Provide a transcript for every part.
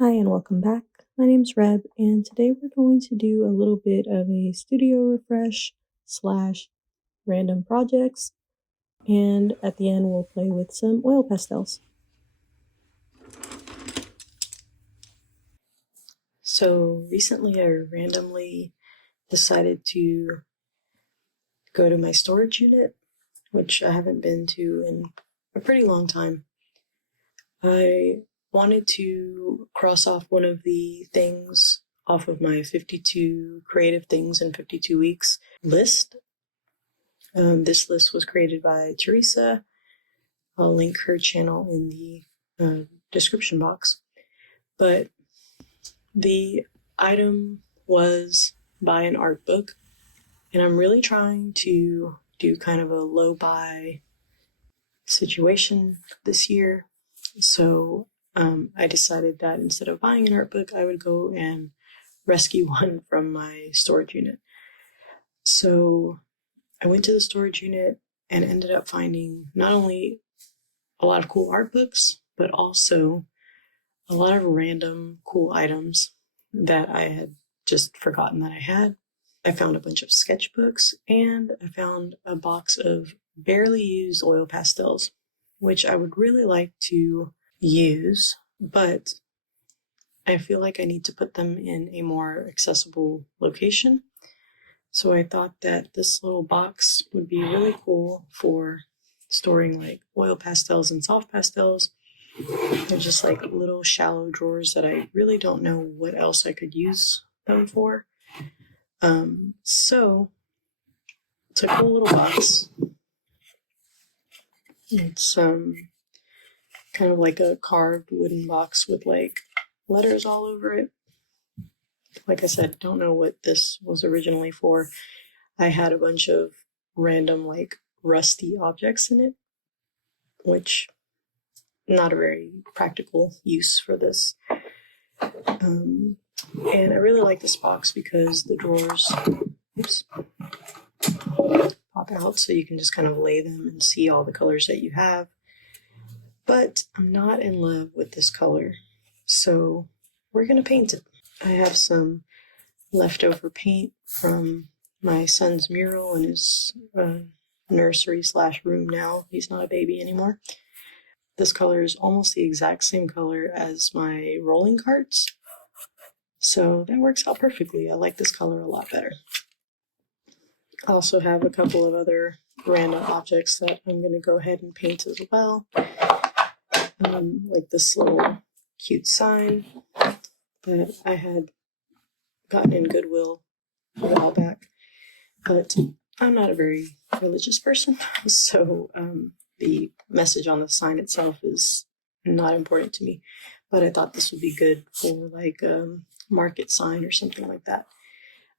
Hi and welcome back. My name's Reb, and today we're going to do a little bit of a studio refresh slash random projects, and at the end we'll play with some oil pastels. So recently I randomly decided to go to my storage unit, which I haven't been to in a pretty long time. I wanted to cross off one of the things off of my 52 creative things in 52 weeks list. This list was created by Teresa. I'll link her channel in the description box. But the item was buy an art book, and I'm really trying to do kind of a low buy situation this year. So I decided that instead of buying an art book, I would go and rescue one from my storage unit. So I went to the storage unit and ended up finding not only a lot of cool art books, but also a lot of random cool items that I had just forgotten that I had. I found a bunch of sketchbooks, and I found a box of barely used oil pastels, which I would really like to use, but I feel like I need to put them in a more accessible location. So I thought that this little box would be really cool for storing like oil pastels and soft pastels. They're just like little shallow drawers that I really don't know what else I could use them for. So it's a cool little box. It's kind of like a carved wooden box with like letters all over it. Like I said, don't know what this was originally for. I had a bunch of random like rusty objects in it, which not a very practical use for this. And I really like this box because the drawers pop out, so you can just kind of lay them and see all the colors that you have. But I'm not in love with this color, so we're going to paint it. I have some leftover paint from my son's mural in his nursery / room now. He's not a baby anymore. This color is almost the exact same color as my rolling carts, so that works out perfectly. I like this color a lot better. I also have a couple of other random objects that I'm going to go ahead and paint as well. Like this little cute sign that I had gotten in Goodwill a while back, but I'm not a very religious person, so the message on the sign itself is not important to me, but I thought this would be good for like a market sign or something like that.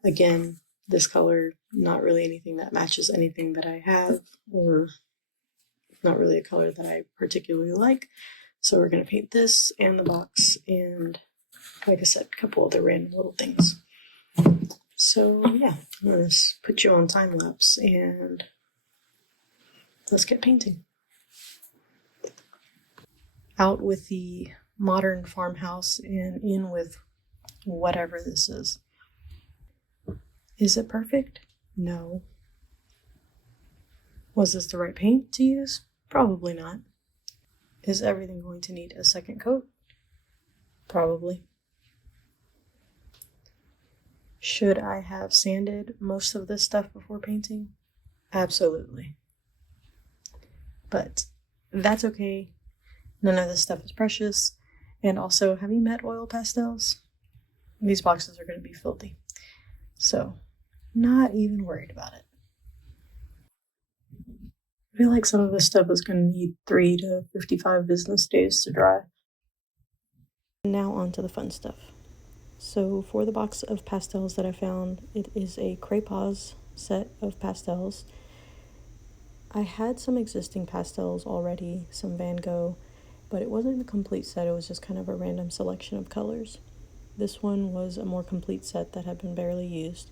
Again, this color, not really anything that matches anything that I have, or not really a color that I particularly like. So we're going to paint this and the box and, like I said, a couple other random little things. So yeah, I'm going to put you on time lapse and let's get painting. Out with the modern farmhouse and in with whatever this is. Is it perfect? No. Was this the right paint to use? Probably not. Is everything going to need a second coat? Probably. Should I have sanded most of this stuff before painting? Absolutely. But that's okay. None of this stuff is precious. And also, have you met oil pastels? These boxes are going to be filthy. So, not even worried about it. I feel like some of this stuff is going to need 3 to 55 business days to dry. Now on to the fun stuff. So for the box of pastels that I found, it is a Craypause set of pastels. I had some existing pastels already, some Van Gogh, but it wasn't a complete set. It was just kind of a random selection of colors. This one was a more complete set that had been barely used.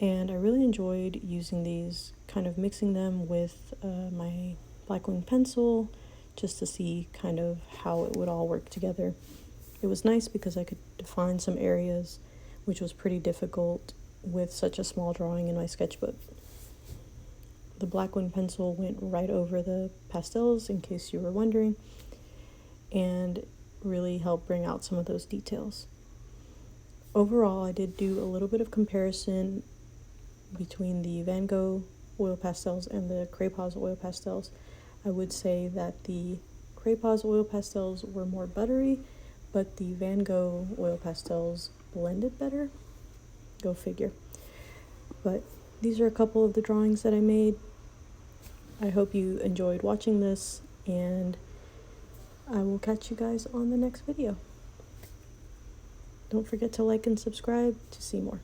And I really enjoyed using these, kind of mixing them with my Blackwing pencil, just to see kind of how it would all work together. It was nice because I could define some areas, which was pretty difficult with such a small drawing in my sketchbook. The black wing pencil went right over the pastels, in case you were wondering, and really helped bring out some of those details. Overall, I did do a little bit of comparison between the Van Gogh oil pastels and the Craypos oil pastels. I would say that the Craypos oil pastels were more buttery, but the Van Gogh oil pastels blended better. Go figure. But these are a couple of the drawings that I made. I hope you enjoyed watching this, and I will catch you guys on the next video. Don't forget to like and subscribe to see more.